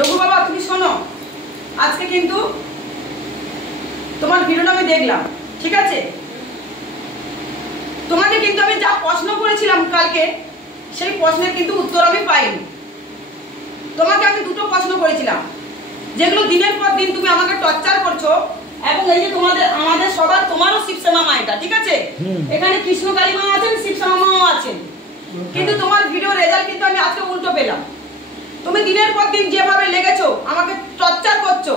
রঘু বাবা তুমি শোনো, আজকে কিন্তু তোমার ভিডিওটা আমি দেখলাম, ঠিক আছে? তোমাকে কিন্তু আমি যা প্রশ্ন করেছিলাম কালকে, সেই প্রশ্নের কিন্তু উত্তর আমি পাইনি। তোমাকে আমি দুটো প্রশ্ন করেছিলাম, যেগুলো দিনের পর দিন তুমি আমাকে টর্চার করছো। এবং এই যে আমাদের সবার, তোমারও শিবশ্যামা মা, এটা ঠিক আছে, এখানে কৃষ্ণকালী মা আছেন, শিবশ্যামা মাও আছেন, কিন্তু তোমার ভিডিও রেজাল্ট কিন্তু আমি আজকে উল্টো পেলাম। তুমি দিনের পর দিন যেভাবে লেগেছো আমাকে টর্চার করছো,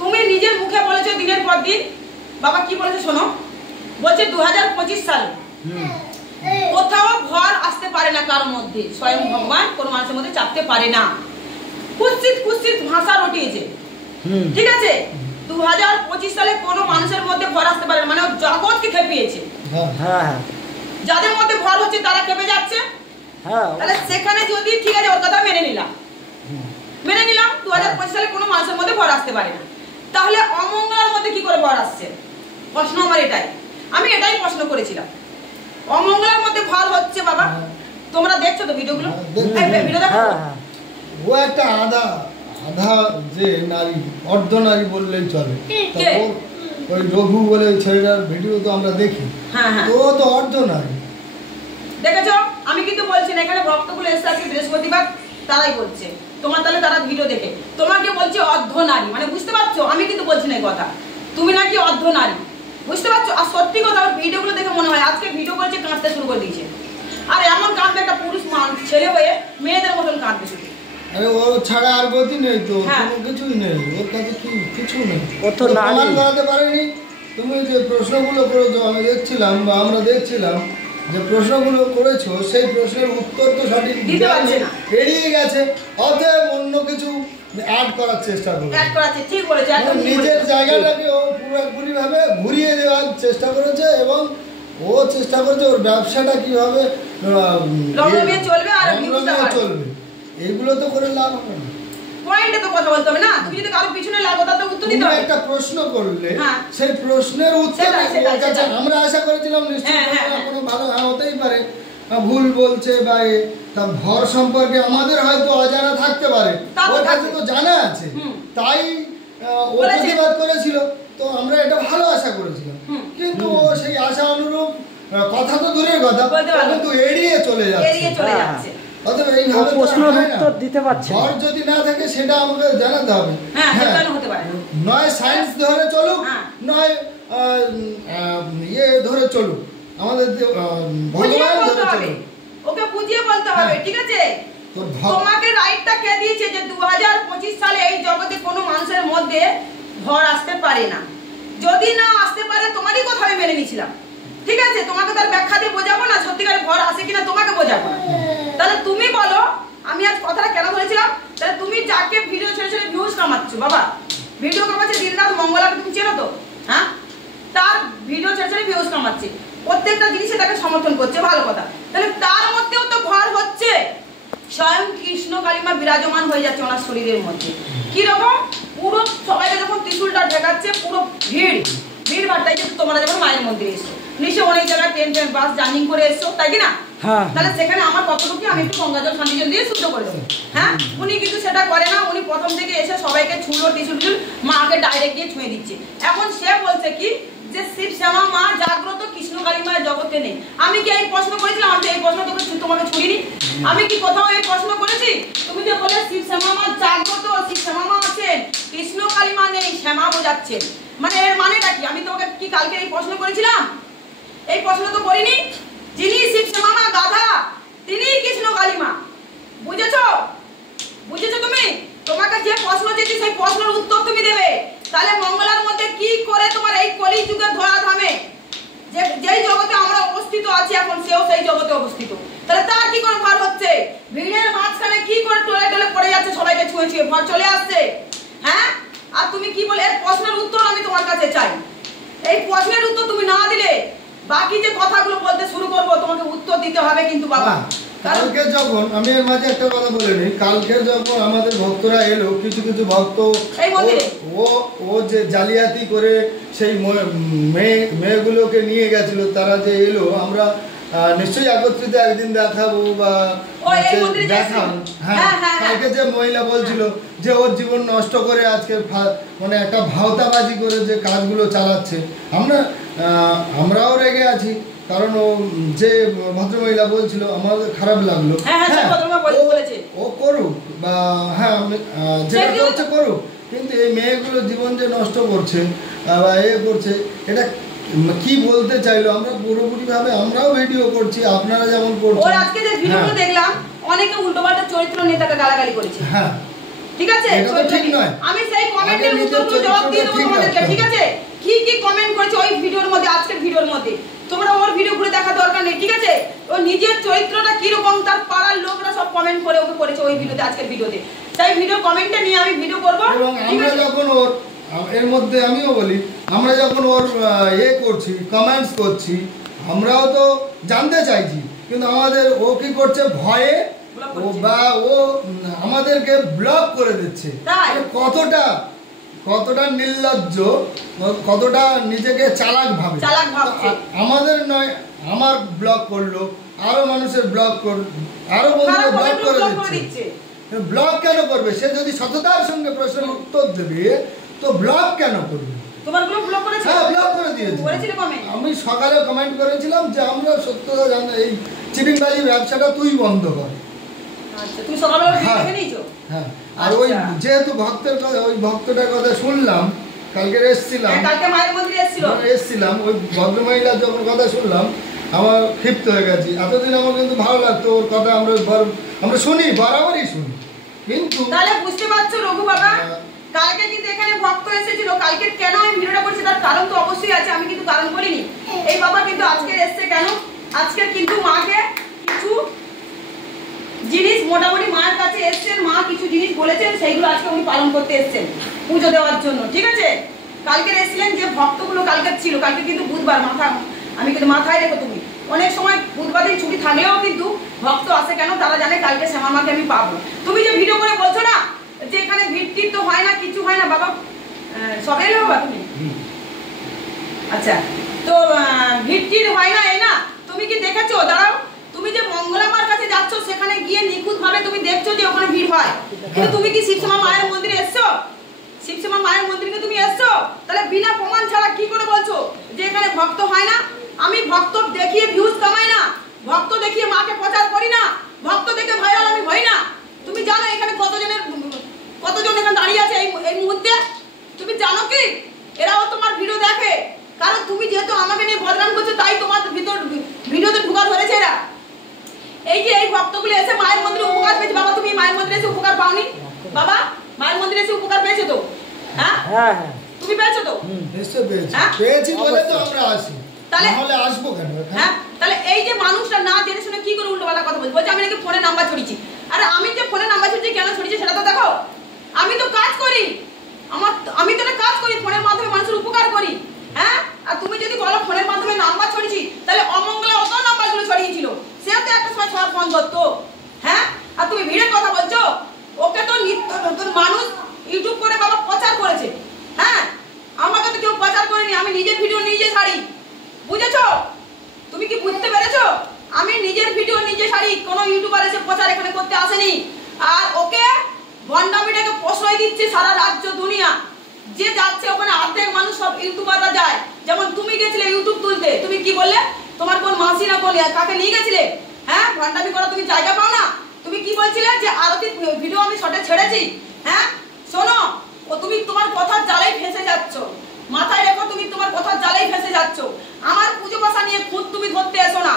তুমি নিজের মুখে বলেছো দিনের পর দিন। বাবা কি বলেছে শোনো, বলছে 2025 সালে কোথাও ভর আসতে পারে না কারোর মধ্যে, স্বয়ং ভগবান কোন মানুষের মধ্যে চাপতে পারে না। কুৎসিত কুৎসিত ভাষা রটিয়েছে, ঠিক আছে? 2025 সালে কোন মানুষের মধ্যে ভর আসতে পারে না, মানে জগৎকে খেপিয়েছে। যাদের মধ্যে ভর হচ্ছে তারা খেপে যাচ্ছে। তাহলে সেখানে যদি ঠিক আছে, ওর কথা মেনে নিলাম 2025 সালে কোনো মানুষের মধ্যে ভর আসতে পারে না, তাহলে অমঙ্গলের মধ্যে কি করে ভর আসছে? প্রশ্ন আমার এটাই, আমি এটাই প্রশ্ন করেছিলাম। অমঙ্গলের মধ্যে ভর হচ্ছে বাবা, তোমরা দেখছো তো ভিডিওগুলো? ভিডিও দেখো। ও একটা আধা যে নারী, অর্ধ নারী বললেই চলে। ওই রঘু বলে ছেলেটার ভিডিও তো আমরা দেখি, ও তো অর্ধ নারী। দেখেছো, আমি কিন্তু বলছি না, এখানে ভক্তগুলো এসে আজকে বৃহস্পতিবার, তারাই বলছে তোমার, তাহলে তারা ভিডিও দেখে তোমাকে বলছে অর্ধ নারী, মানে বুঝতে পারছো? আমি কিন্তু বলছি না এই কথা, তুমি নাকি অর্ধ নারী, বুঝতে পারছো? আর সত্যি কথা, ভিডিওগুলো দেখে মনে হয় আজকে ভিডিও করেছে কাঁদতে শুরু করে দিয়েছে। আর এমন কাঁদবে একটা পুরুষ ছেলে হয়ে, মেয়েদের মতন কাঁদবে শুধু। আরে ও ছাড়া আর গতি নেই তো, কোনো কিছুই নেই ওর কাছে, কিছু নেই। ও তো প্রমাণ করাতে পারেনি। তুমি যে প্রশ্নগুলো করেছো আমি দেখছিলাম, বা আমরা দেখছিলাম যে প্রশ্নগুলো করেছো, সেই প্রশ্নের উত্তর তো সঠিক দিতে পারছে না, এড়িয়ে গেছে। অতএব অন্য কিছু অ্যাড করার চেষ্টা করেছে, ঠিক বলেছে, নিজের জায়গাটাকে ও পুরোপুরি ভাবে ঘুরিয়ে দেওয়ার চেষ্টা করেছে। এবং ও চেষ্টা করেছে ওর ব্যবসাটা কিভাবে চলবে, এগুলো তো করে লাভ হবে না। পয়েন্টে তো কথা বলতে হবে না, তুমি যদি কারো পিছনে লাগো তার তো উত্তর দিতে হবে। একটা প্রশ্ন করলে সেই প্রশ্নের উত্তর আমরা আশা করেছিলাম নিশ্চয়ই কোনো ভালো হতেই পারে, ভুল বলছে বা তা ভর সম্পর্কে আমাদের হয়তো অজানা থাকতে পারে, ওর কাছে তো জানা আছে, তাই ও প্রতিবাদ করেছিল। তো আমরা এটা ভালো আশা করেছিলাম, কিন্তু ও সেই আশা অনুরূপ কথা তো দূরের কথা, কিন্তু এড়িয়ে চলে যাচ্ছে। অতএব এইভাবে প্রশ্নের উত্তর দিতে পারছে না। ভর যদি না থাকে সেটা আমাকে জানাতে হবে। নয় সায়েন্স ধরে চলুক, নয় ধরে চলুক, আমাদের ভগবান ধরে চলুক, ওকে বুঝিয়ে বলতে হবে, ঠিক আছে? তোমাকে রাইটটা কে দিয়েছে যে 2025 সালে এই জগতে কোনো মানুষের মধ্যে ভর আসতে পারে না? যদি না আসতে পারে তোমারই কথা আমি মেনে নিয়েছিলাম, ঠিক আছে? তোমাকে তার ব্যাখ্যা দিয়ে বোঝাবো না সত্যিকারে ভর আসে কিনা, তোমাকে বোঝাবো না। তাহলে তুমি বলো আমি আজ কথাটা কেন বলেছিলাম? তাহলে তুমি যাকে ভিডিও ছেড়ে ছেড়ে ভিউজ কামাচ্ছ, বাবা ভিডিও কামাচ্ছে দিনরাত, মঙ্গলাকে তুমি চেনো তো? হ্যাঁ, তার ভিডিও ছেড়ে ছেড়ে ভিউজ কামাচ্ছে, প্রত্যেকটা জিনিসে তাকে সমর্থন করছে, ভালো কথা। তাহলে তার মধ্যেও তো ভর হচ্ছে, স্বয়ং কৃষ্ণ কালিমা বিরাজমান হয়ে যাচ্ছে ওনার শরীরের মধ্যে। কিরকম? পুরো সবাইকে যখন ত্রিশূলটা ঢেকাচ্ছে, পুরো ভিড় ভাড়টাই, তোমরা যখন মায়ের মন্দিরে এসছো, নিশ্চয়ই অনেক জায়গায় ট্রেন বাস জার্নি করে এসছো, তাই কি না? তাহলে সেখানে আমার কতটুকু আমি একটু গঙ্গাজল শান্তিজল দিয়ে শুদ্ধ করে দেবো। হ্যাঁ, উনি কিন্তু সেটা করে না, উনি প্রথম থেকে এসে সবাইকে ছুঁড়ো ত্রিশূল মাকে ডাইরেক্ট গিয়ে ছুঁয়ে দিচ্ছে। এখন সে বলছে কি যে শিবশ্যামা মা জাগ্রত, কৃষ্ণকালী মায়ের জগতে নেই। আমি কি এই প্রশ্ন করেছিলাম? আমি এই প্রশ্ন তোমাকে ছুঁড়িনি, আমি কি কোথাও এই প্রশ্ন করেছি? তুমি যে বলে শিবশ্যামা মা জাগ্রত, শিবশ্যামা মা আছেন, কৃষ্ণকালী মা নেই, শ্যামা বোঝাচ্ছেন, মানে এর মানেটা কি? আমি তোমাকে কি কালকে এই প্রশ্ন করেছিলাম? এই প্রশ্ন তো করিনি। যিনি শিবশ্যামা মা গাধা, তিনি কৃষ্ণকালী মা, বুঝেছো? তুমি? তোমাকে যে প্রশ্ন দিয়েছি সেই প্রশ্নের উত্তর তুমি দেবে। তাহলে মঙ্গলার মধ্যে কি করে তোমার এই কলি যুগের ধরা ধামে, যেই জগতে আমরা অবস্থিত আছি এখন, সেও সেই জগতে অবস্থিত, তাহলে তার কি করে ভর হচ্ছে? ভিড়ের মাঝখানে কি করে টলে টলে পড়ে যাচ্ছে, সবাইকে ছুঁয়ে ছুঁয়ে ভর চলে আসছে। হ্যাঁ, আর তুমি কি বলে? এর প্রশ্নের উত্তর আমি তোমার কাছে চাই। এই প্রশ্নের উত্তর তুমি না দিলে বাকি যে কথাগুলো বলতে শুরু করবো, তোমাকে উত্তর দিতে হবে কিন্তু বাবা। কালকে যখন আমি এর মাঝে একটা কথা বলে নিই, কালকে যখন আমাদের ভক্তরা এলো, কিছু কিছু ভক্ত ও যে জালিয়াতি করে সেই মেয়েগুলোকে নিয়ে গেছিল, তারা যে এলো, আমরা নিশ্চয়ই একত্রিত একদিন দেখাবো বা দেখান। হ্যাঁ, কালকে যে মহিলা বলছিল যে ওর জীবন নষ্ট করে আজকে মানে একটা ভাওতাবাজি করে যে কাজগুলো চালাচ্ছে, আমরাও রেগে আছি, কারণ ও যে ভদ্রমহিলা বলছিল আমাদের খারাপ লাগলো। ও করুক বা হ্যাঁ যেটা করছে করুক, কিন্তু এই মেয়েগুলো জীবন যে নষ্ট করছে বা এ করছে, এটা কি বলতে চাইলো আমরা পুরোপুরি ভাবে আমরাও ভিডিও করছি, আপনারা যেমন করছেন। ওর আজকে যে ভিডিওগুলো দেখলাম অনেকে উল্টোপাল্টা চরিত্র নেতাকে গালাগালি করেছে। হ্যাঁ ঠিক আছে, ঠিক নয়। আমি সেই কমেন্টের উত্তরগুলো জবাব দিয়ে দেবো তোমাদেরকে। ঠিক আছে, কি কি কমেন্ট করেছে ওই ভিডিওর মধ্যে, আজকের ভিডিওর মধ্যে, তোমরা ওর ভিডিওগুলো দেখা দরকার নেই। ঠিক আছে, ও নিজের চরিত্রটা কি রকম তার পাড়ার লোকরা সব কমেন্ট করে ওকে করেছে ওই ভিডিওতে, আজকের ভিডিওতে। সেই ভিডিও কমেন্টে নিয়ে আমি ভিডিও করব। এবং আমরা যখন ওর এর মধ্যে আমিও বলি, আমরা যখন ওর করছি, কমেন্টস করছি, আমরাও তো জানতে চাইছি, কিন্তু আমাদের ও কি করছে ভয়ে ও আমাদেরকে ব্লক করে দিচ্ছে। কতটা নির্লজ্জ, কতটা নিজেকে চালাক ভাবে। আমাদের নয়, আমার ব্লক করলো, আরো মানুষের ব্লক করলো, আরো বন্ধুকে ব্লক করে দিচ্ছে। ব্লক কেন করবে? সে যদি সততার সঙ্গে প্রশ্নের উত্তর দেবে তো ব্লক কেন করবে? ব্লক করে দিয়েছে। আমি সকালে কমেন্ট করেছিলাম যে আমরা সত্যতা জানি, এই চিটিংবাজি ব্যবসাটা তুই বন্ধ কর। হ্যাঁ, আর ওই যেহেতু ভক্তের কথা, ওই ভক্তটার কথা শুনলাম, কালকে এসছিলাম, ওই ভদ্রমহিলার যখন কথা শুনলাম আমার ক্ষিপ্ত হয়ে গেছি। এতদিন আমার কিন্তু ভালো লাগতো ওর কথা, আমরা শুনি, বরাবরই শুনি, কিন্তু তাহলে বুঝতে পারছো রঘু বাবা, কালকে কিন্তু এখানে ভক্ত এসেছিল। কালকে কেন আমি ভিডিওটা করছি তার কারণ তো অবশ্যই আছে, আমি কিন্তু কারণ বলিনি। এই বাবা কিন্তু আজকে এসছে কেন? আজকে কিন্তু মাকে কিছু জিনিস, মোটামুটি মায়ের কাছে এসছেন, মা কিছু জিনিস বলেছেন, সেইগুলো আজকে উনি পালন করতে এসছেন পুজো দেওয়ার জন্য। ঠিক আছে, কালকে এসছিলেন যে ভক্তগুলো কালকে ছিল, কালকে কিন্তু বুধবার, আমি কিন্তু মাথায় রেখো, তুমি অনেক সময় বুধবার দিন ছুটি থাকলেও কিন্তু ভক্ত আসে কেন, তারা জানে কালকে শ্যামা মাকে আমি পাবো। তুমি যে ভিডিও করে বলছো না যে এখানে ভিড় তো হয় না, কিছু হয় না, বাবা সব এলো বাবা তুমি। আচ্ছা, তো ভিড় হয় না, এই না, তুমি কি দেখেছো? দাঁড়াও, তুমি যে মঙ্গলামার কাছে যাচ্ছ সেখানে গিয়ে নিখুঁত ভাবে তুমি দেখছো যে ওখানে ভিড় হয়, কিন্তু তুমি কি শিবশ্যামা মায়ের মন্দিরে এসছো? শিবশ্যামা মায়ের মন্দিরে তুমি এসছো? তাহলে বিনা প্রমাণ ছাড়া কি করে বলছো যে এখানে ভক্ত হয় না? আমি ভক্ত দেখিয়ে ভিউজ কামাই না, ভক্ত দেখিয়ে মাকে প্রচার করি না, ভক্ত দেখে ভাইরাল আমি হই না। তুমি জানো এখানে কতজন এখানে দাঁড়িয়ে আছে এই মুহূর্তে? তুমি জানো কি? এরাও তোমার ভিডিও দেখে, কারণ তুমি যেহেতু আমাকে নিয়ে বদনাম করছো তাই তোমার ভিডিওতে ঢুকা ধরেছে এরা। এই যে এই ভক্তগুলো এসে মায়ের মন্দিরে উপকার পেয়েছে। বাবা তুমি মায়ের মন্দিরে এসে উপকার পাওনি? বাবা মায়ের মন্দিরে এসে উপকার পেয়েছো তো? হ্যাঁ, তুমি পেয়েছো তো? পেয়েছি বলে তো আমরা আসি, তাহলে আসবো কেন? হ্যাঁ, তাহলে এই যে মানুষটা না জেনে শুনে কি করে উল্টোপাল্টা কথা বলছে, আমি নাকি ফোনে নাম্বার ছড়িয়েছি। আরে আমি যে ফোনে নাম্বার ছড়িয়েছি, কেন ছড়িয়েছি সেটা তো দেখো। আমি তো কাজ করি, আমি তো কাজ করি, ফোনের মাধ্যমে মানুষের উপকার করি। হ্যাঁ, আর তুমি যদি বলো ফোনের মাধ্যমে নাম্বার ছড়িয়েছি, তাহলে অমঙ্গলা অত নাম্বারগুলো ছড়িয়েছিল, সে তো একটা সময় সব ফোন ধরতো। হ্যাঁ, আর তুমি ভিড়ের কথা বলছো, ওকে তো মানুষ ইউটিউব করে বাবা প্রচার করেছে। হ্যাঁ, আমাকে তো কেউ প্রচার করেনি, আমি নিজের ভিডিও নিজে ছাড়ি, বুঝেছো? তুমি কি বুঝতে পেরেছো? আমি নিজের ভিডিও নিজে ছাড়ি, কোনো ইউটিউবার এসে প্রচার এখানে করতে আসেনি। আর ওকে ভণ্ডামিটাকে প্রশ্রয় দিচ্ছে সারা রাজ্য দুনিয়া, যে যাচ্ছে ওখানে অর্ধেক মানুষ সব ইউটিউবাররা যায়। যেমন তুমি গেছিলে ইউটিউব তুলতে, তুমি কি বললে? তোমার কোন মাসি না কোন কাকে নিয়ে গেছিলে? হ্যাঁ, ভণ্ডামি করা তুমি জায়গা পাও না? তুমি কি বলছিলে যে আরতি ভিডিও আমি শর্টে ছেড়েছি? হ্যাঁ, শোনো, ও তুমি তোমার কথার জালেই ফেঁসে যাচ্ছ, মাথায় রেখো, তুমি তোমার কথার জালেই ফেঁসে যাচ্ছ। আমার পুজো পাশা নিয়ে খুদ তুমি ধরতে এসো না,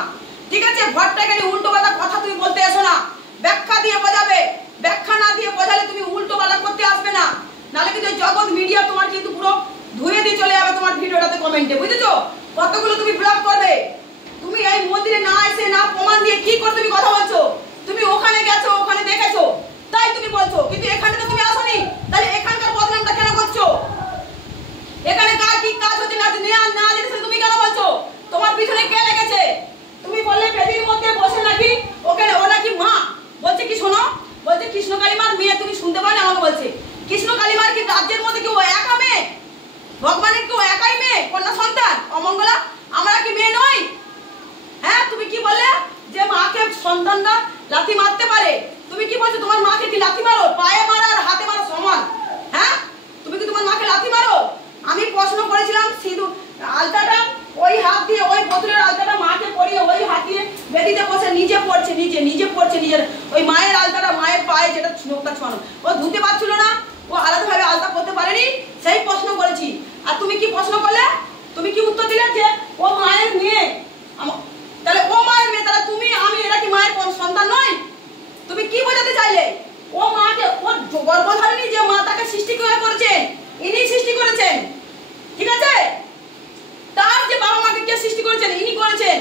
ঠিক আছে? ঘরটাকে নিয়ে উল্টো পাল্টা কথা তুমি বলতে এসো না। ব্যাখ্যা দিয়ে বোঝাবে, ব্যাখ্যা না দিয়ে বোঝালে তুমি উল্টো পাল্টা করতে আসবে না, নাহলে কিন্তু জগৎ মিডিয়া তোমার কিন্তু পুরো ধুয়ে দিয়ে চলে যাবে তোমার ভিডিওটাতে কমেন্টে, বুঝেছো? কতগুলো তুমি ব্লক করবে। তুমি এই মন্দিরে না এসে না প্রমাণ দিয়ে কি করে তুমি কথা বলছো? তুমি ওখানে গেছো, ওখানে দেখেছো, তাই তুমি বলছো, কিন্তু এখানে তো তুমি আসোনি, তাহলে এখানকার বদনামটা কেন করছো? এখানে কার কি কাজ হচ্ছে না জেনে তুমি কেন বলছো? তোমার পিছনে কে লেগেছে? তুমি বললে বেদির মধ্যে বসে নাকি ওখানে ও নাকি মা, বলছে কি শোনো, বলছে কৃষ্ণ কালিমার মেয়ে, তুমি শুনতে পাও না? আমাকে বলছে কৃষ্ণ কালিমার কি রাজ্যের মধ্যে কি ও একা মেয়ে? ভগবানের কি ও একাই মেয়ে, কন্যা সন্তান? অমঙ্গলা আমরা কি মেয়ে নই? হ্যাঁ তুমি কি বললে যে মাকে সন্তানরা লাথি মারতে পারে? তুমি কি বলছো তোমার মাকে কি লাথি মারো? পায়ে মারা আর হাতে মারা সমান। হ্যাঁ তুমি কি তোমার মাকে লাথি মারো? আমি প্রশ্ন করেছিলাম সিঁদুর আলতাটা ওই হাত দিয়ে ওই বোতলের আলতাটা মাকে পরিয়ে ওই হাত দিয়ে বেদিতে বসে নিজে পড়ছে, নিজে পড়ছে নিজের ওই মায়ের আলতাটা মায়ের পায়ে যেটা নোকটা ছোঁয়ানো, ও ধুতে পারছিল না, ও আলাদাভাবে আলতা করতে পারেনি, সেই প্রশ্ন করেছি। আর তুমি কি প্রশ্ন করলে? তুমি কি উত্তর দিলে যে ও মায়ের মেয়ে। তাহলে ও মায়ের মেয়ে, তাহলে তুমি আমি এরা কি মায়ের সন্তান নয়? তুমি কি বোঝাতে চাইলে? ও মাকে ওর গর্ভধারিণী যে মা তাকে সৃষ্টি করে করেছেন, ইনি সৃষ্টি করেছেন, ঠিক আছে? তার যে বাবা মাকে কে সৃষ্টি করেছেন? ইনি করেছেন।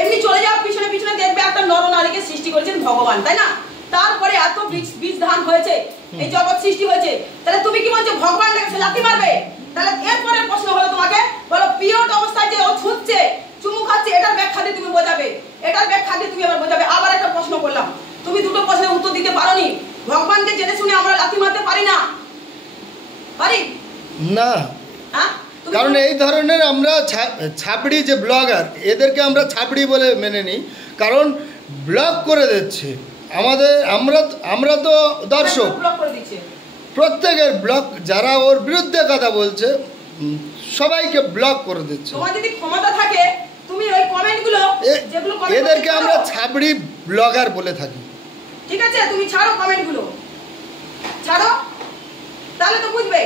এমনি চলে যাও পিছনে পিছনে দেখবে একটা নরনারীকে সৃষ্টি করেছেন ভগবান, তাই না? তারপরে এত বীজ ধান হয়েছে, এই জগৎ সৃষ্টি হয়েছে। তাহলে তুমি কি বলছো ভগবান তাকে লাথি মারবে? তাহলে এরপরে প্রশ্ন হলো তোমাকে, বলো পিরিয়ড অবস্থায় যে ও ছুটছে চুমু খাচ্ছে, এটার ব্যাখ্যা দিয়ে তুমি বোঝাবে, এটার ব্যাখ্যা দিয়ে তুমি এবার বোঝাবে। আবার একটা প্রশ্ন করলাম, তুমি দুটো প্রশ্নের উত্তর দিতে পারোনি। ভগবানকে জেনে শুনে আমরা লাথি মারতে পারি না, পারি না? হ্যাঁ, কারণ এই ধরনের আমরা ছাপড়ি যে ব্লগার, এদেরকে আমরা ছাপড়ি বলে মেনে নিই, কারণ ব্লগ করে দিচ্ছে আমাদের। আমরা তো দর্শক, প্রত্যেকের ব্লগ, যারা ওর বিরুদ্ধে কথা বলছে সবাইকে ব্লক করে দিচ্ছে। তোমার যদি ক্ষমতা থাকে তুমি ওই কমেন্টগুলো যেগুলো এদেরকে আমরা ছাপড়ি ব্লগার বলে থাকি, ঠিক আছে? তুমি ছাড়ো কমেন্টগুলো, ছাড়ো, তাহলে তো বুঝবে।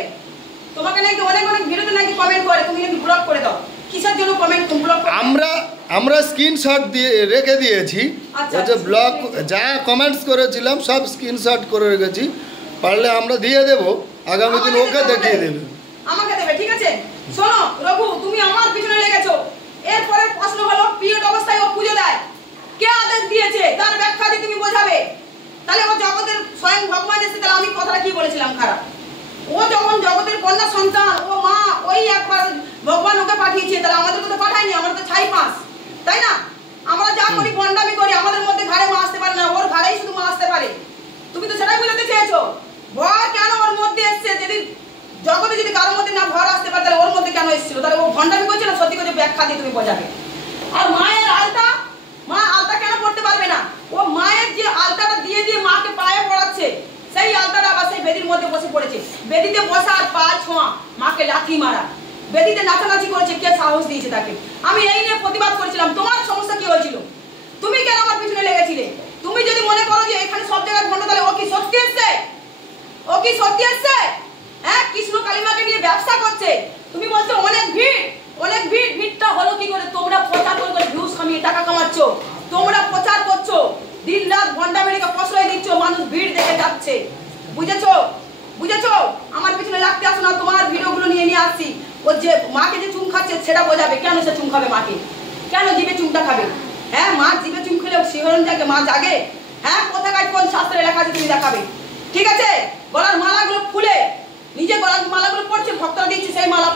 তোমাকে নাকি অনেক ভিডিওতে নাকি কমেন্ট করে, তুমি নাকি ব্লক করে দাও। কিসের জন্য কমেন্ট তুমি ব্লক করো? আমরা স্ক্রিনশট দিয়ে রেখে দিয়েছি, যে ব্লগ যা কমেন্টস করেছিলাম সব স্ক্রিনশট করে রেখেছি, পারলে আমরা দিয়ে দেব আগামী দিন, ওকে দেখিয়ে দেবে, আমাকে দেবে, ঠিক আছে? শোনো রঘু, তুমি আমার পিছনে লেগেছো। এরপরে প্রশ্ন হলো পিরিয়ড অবস্থায় ও পুজো দেয়, কে আদেশ দিয়েছে? তার ব্যাখ্যা দিয়ে তুমি বোঝাবে। তাহলে ও জগতের স্বয়ং ভগবান এসে, তাহলে আমি কথাটা কি বলেছিলাম খারাপ? ও যখন জগতের কন্যা সন্তান, ও মা, ওই একবার ভগবান ওকে পাঠিয়েছে, তাহলে আমাদেরকে তো পাঠায়নি, আমরা তো ছাই পাস, তাই না? আমরা যা করি ভণ্ডামি করি, আমাদের মধ্যে ঘাড়ে মা আসতে পারে না, ওর ঘাড়েই শুধু মা আসতে পারে। তুমি তো সেটাই বোঝাতে চেয়েছো। ভর কেন ওর মধ্যে এসছে? যদি জগতে যদি কারোর মধ্যে না ভর আসতে পারে, তাহলে ওর মধ্যে কেন এসেছিল? তাহলে ও ভণ্ডামি করছে না সত্যি করছে? ব্যাখ্যা দিয়ে তুমি বোঝাবে। আর মায়ের আলতা, মা আলতা কেন পড়তে পারবে না? ও মায়ের যে আলতাটা দিয়ে দিয়ে মাকে পায়ে পড়াচ্ছে, সেই আলতাটা আবার সেই বেদির মধ্যে বসে পড়েছে। বেদিতে বসা আর পা ছোঁয়া, মাকে লাথি মারা, বেদিতে নাচানাচি করেছে, কে সাহস দিয়েছে তাকে? আমি এই নিয়ে প্রতিবাদ করেছিলাম। তোমার সমস্যা কি হয়েছিল? তুমি কেন আমার পিছনে লেগেছিলে? তুমি যদি মনে করো যে এখানে সব জায়গায় ভণ্ড, তাহলে ও কি সত্যি এসছে? ও কি সত্যি এসছে? হ্যাঁ, কৃষ্ণ কালিমাকে নিয়ে ব্যবসা করছে। তুমি বলছো অনেক ভিড়, অনেক ভিড়। ভিড়টা হলো কি করে? তোমরা প্রচার করে ভিউজ কামিয়ে টাকা কামাচ্ছ, তোমরা প্রচার করছো, দিন রাত ভণ্ডামিকে প্রশ্রয় দিচ্ছ, মানুষ ভিড় দেখে যাচ্ছে। বুঝেছো? বুঝেছো? আমার পিছনে লাগতে আসো না, তোমার ভিডিওগুলো নিয়ে আসছি। ও যে মাকে যে চুম খাচ্ছে সেটা বোঝাবে। কেন সে চুম খাবে মাকে? কেন জিভে চুমটা খাবে? হ্যাঁ, মা জিভে চুম খেলে শিহরণ জাগে, মা জাগে। হ্যাঁ, কোথাকার কোন শাস্ত্রে লেখা আছে তুমি দেখাবে, ঠিক আছে? গলার মালাগুলো খুলে, নিজে গলার মালাগুলো পড়ছে, ভক্তরা দিচ্ছে, সেই মালা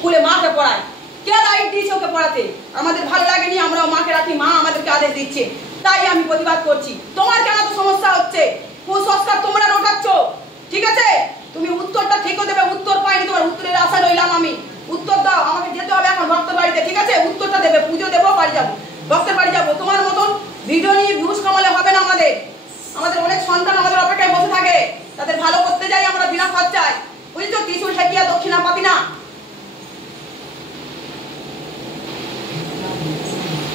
খুলে মাকে পড়ায়। কে রাইট দিয়েছে ওকে পড়াতে? আমাদের ভালো লাগেনি, আমরা মাকে রাখি, মা আমাদেরকে আদেশ দিচ্ছে, তাই আমি প্রতিবাদ করছি। তোমার কেন তো সমস্যা হচ্ছে? কুসংস্কার তোমরা রটাচ্ছ, ঠিক আছে? তুমি উত্তরটা ঠিকও দেবে, উত্তর পাইনি, তোমার উত্তরের আশা রইলাম আমি। উত্তর দাও, আমাকে যেতে হবে এখন ভক্তের বাড়িতে, ঠিক আছে? উত্তরটা দেবে, পুজো দেবো, বাড়ি যাবো, ভক্তের বাড়ি যাবো। তোমার মতন ভিডিও নিয়ে ভিউজ কামালে হবে না। আমাদের অনেক সন্তান আমাদের অপেক্ষায় বসে থাকে, তাদের ভালো করতে যাই আমরা বিনা খরচায়, বুঝছো? ত্রিশূল ঠেকিয়া দক্ষিণা পাতি না।